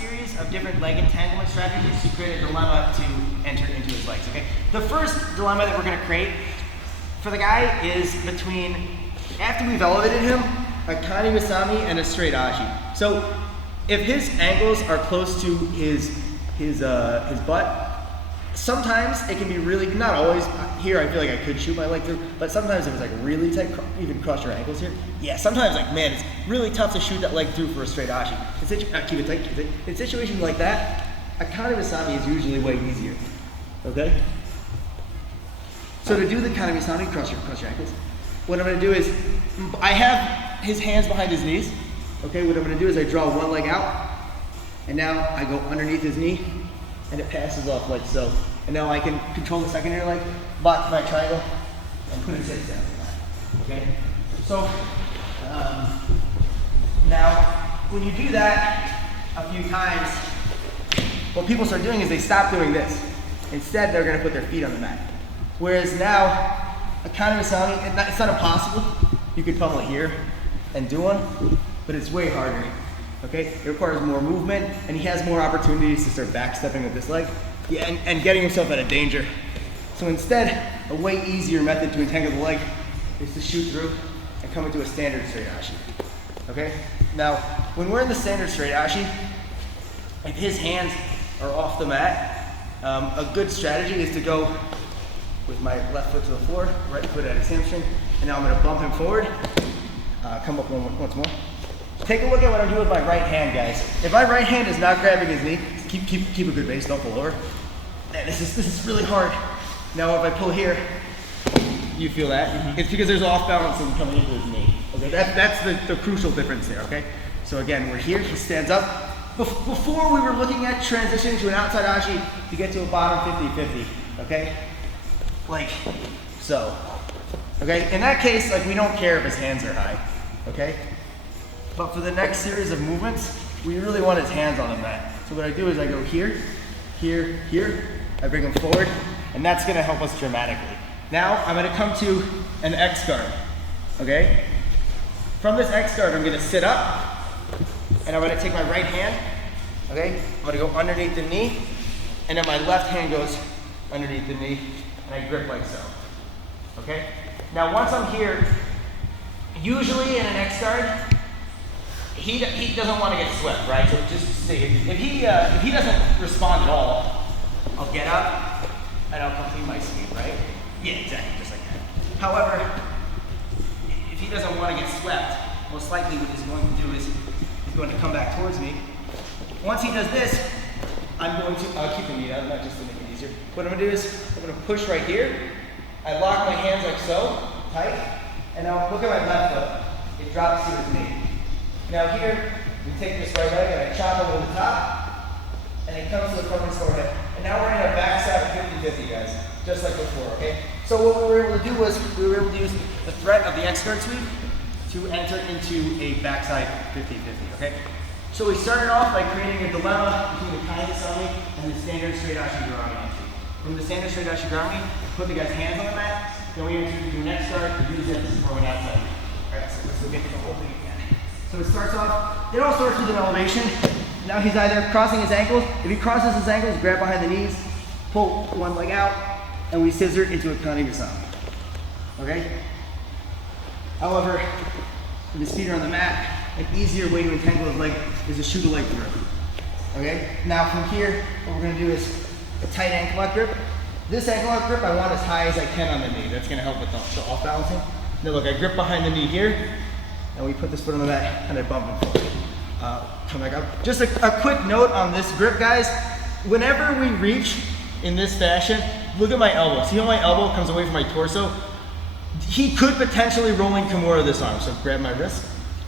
series of different leg entanglement strategies to create a dilemma to enter into his legs, okay? The first dilemma that we're gonna create for the guy is between, after we've elevated him, a Kani Basami and a straight Ashi. So if his ankles are close to his butt, sometimes it can be really, not always, here I feel like I could shoot my leg through, but sometimes if it's like really tight, even cross your ankles here, yeah, sometimes like, man, it's really tough to shoot that leg through for a straight Ashi. Keep it tight, keep it tight. In situations like that, a Kani Basami is usually way easier, okay? So to do the Kani Basami, cross your ankles, what I'm gonna do is, I have his hands behind his knees, okay? What I'm gonna do is I draw one leg out, and now I go underneath his knee, and it passes off like so. And now I can control the secondary leg, lock my triangle, and put his hips down. Okay? So, now, when you do that a few times, what people start doing is they stop doing this. Instead, they're gonna put their feet on the mat. Whereas now, a Kani Basami, it's not impossible. You could pummel it here and do one, but it's way harder. Okay, it requires more movement, and he has more opportunities to start backstepping with this leg, yeah, and getting himself out of danger. So instead, a way easier method to entangle the leg is to shoot through and come into a standard straight Ashi. Okay, now when we're in the standard straight Ashi, if his hands are off the mat, a good strategy is to go with my left foot to the floor, right foot at his hamstring, and now I'm going to bump him forward, come up once more. Take a look at what I'm doing with my right hand, guys. If my right hand is not grabbing his knee, keep a good base, don't pull over. Man, this is really hard. Now if I pull here, you feel that? Mm-hmm. It's because there's off balance and coming into his knee. Okay, that's the crucial difference there, okay? So again, we're here, he stands up. Before we were looking at transitioning to an outside Ashi to get to a bottom 50-50, okay? Like so. Okay, in that case, like we don't care if his hands are high, okay? But for the next series of movements, we really want his hands on the mat. So what I do is I go here, here, here, I bring him forward, and that's gonna help us dramatically. Now, I'm gonna come to an X guard, okay? From this X guard, I'm gonna sit up, and I'm gonna take my right hand, okay? I'm gonna go underneath the knee, and then my left hand goes underneath the knee, and I grip like so, okay? Now, once I'm here, usually in an X guard, he doesn't want to get swept, right? So just see, if he doesn't respond at all, I'll get up and I'll complete my sweep, right? Yeah, exactly, just like that. However, if he doesn't want to get swept, most likely what he's going to do is he's going to come back towards me. Once he does this, I'm going to, I'll keep the knee out, not just to make it easier. What I'm going to do is I'm going to push right here. I lock my hands like so, tight, and now look at my left foot. It drops to his knee. Now here, we take this right leg and I chop over the top, and it comes to the front of his forehead. And now we're in a backside 50-50, guys, just like before, okay? So what we were able to do was, we were able to use the threat of the X-guard sweep to enter into a backside 50-50, okay? So we started off by creating a dilemma between the Kani Basami and the standard straight Ashi Garami entry. From the standard straight Ashi Garami, put the guy's hands on the mat, then we enter into an X-guard and use that to support an outside. Alright, so let's look at the whole thing again. So it starts off, it all starts with an elevation. Now he's either crossing his ankles. If he crosses his ankles, grab behind the knees, pull one leg out, and we scissor into a Kani Basami. Okay? However, if his feet are on the mat, an easier way to entangle his leg is to shoot a leg through. Okay? Now from here, what we're gonna do is a tight ankle lock grip. This ankle lock grip I want as high as I can on the knee. That's gonna help with the off balancing. Now look, I grip behind the knee here, and we put this foot on the mat, and I bump him forward. Come back up. Just a quick note on this grip, guys. Whenever we reach in this fashion, look at my elbow. See how my elbow comes away from my torso? He could potentially rolling Kimura this arm, so grab my wrist.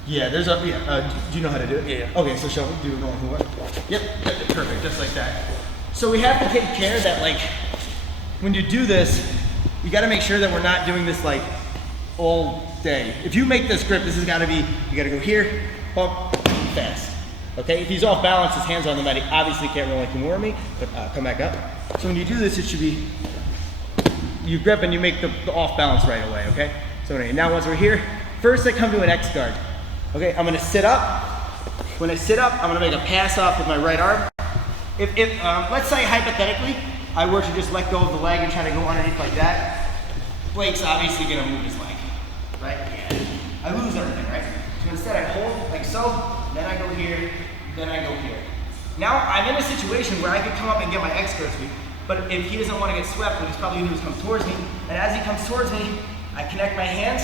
Yeah, there's a, do you know how to do it? Yeah. Okay, so shall we do rolling Kimura? Yep, perfect, just like that. So we have to take care that, like, when you do this, you gotta make sure that we're not doing this, like, all day. If you make this grip, this has gotta be, you gotta go here, bump, fast. Okay, if he's off balance, his hands are on the mat, he obviously can't roll like Kimura me, but come back up. So when you do this, it should be, you grip and you make the off balance right away, okay? So anyway, now once we're here, first I come to an X guard. Okay, I'm gonna sit up, When I sit up, I'm gonna make a pass off with my right arm. If let's say hypothetically, I were to just let go of the leg and try to go underneath like that, Blake's obviously gonna move his leg, right? Yeah. I lose everything, right? So instead I hold like so, then I go here, then I go here. Now I'm in a situation where I could come up and get my X-guard sweep, but if he doesn't want to get swept, what he's probably gonna do is come towards me, and as he comes towards me, I connect my hands,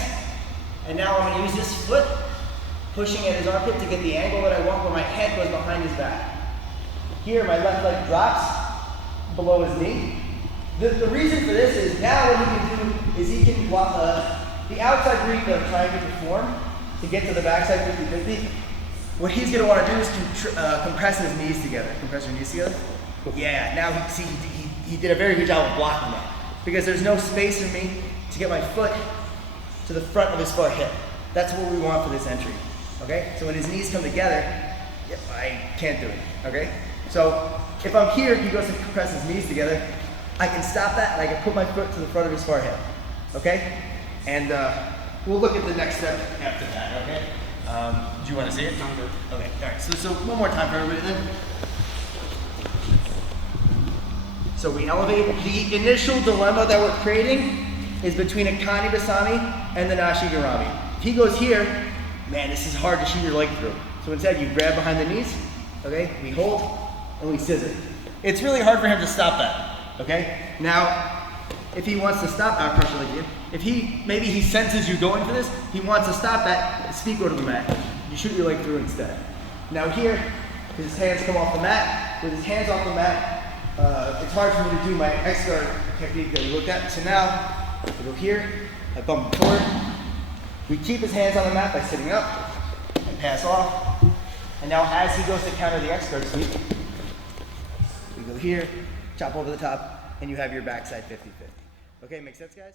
and now I'm gonna use this foot, pushing at his armpit to get the angle that I want where my head goes behind his back. Here, my left leg drops below his knee. The reason for this is now what he can do is he can block the outside reach that I'm trying to perform to get to the backside 50-50. What he's going to want to do is compress his knees together. Compress your knees together? Yeah, now he did a very good job of blocking that because there's no space for me to get my foot to the front of his far hip. That's what we want for this entry. Okay? So when his knees come together, yep, I can't do it. Okay? So if I'm here, he goes to compress his knees together, I can stop that and I can put my foot to the front of his far hip. Okay? And we'll look at the next step after that, okay? Do you want to see it? Okay, all right, so one more time for everybody then. So we elevate. The initial dilemma that we're creating is between a Kani Basami and the Ashi Garami. If he goes here, man, this is hard to shoot your leg through. So instead you grab behind the knees, okay? We hold and we scissor. It's really hard for him to stop that, okay? Now, if he wants to stop our pressure like you, if maybe he senses you going for this, he wants to stop that, his feet go to the mat. You shoot your leg through instead. Now here, his hands come off the mat. With his hands off the mat, it's hard for me to do my X-guard technique that we looked at. So now, I go here, I bump him forward. We keep his hands on the mat by sitting up, I pass off. And now as he goes to counter the X-guard sweep, we go here, chop over the top, and you have your backside 50-50. Okay, make sense, guys?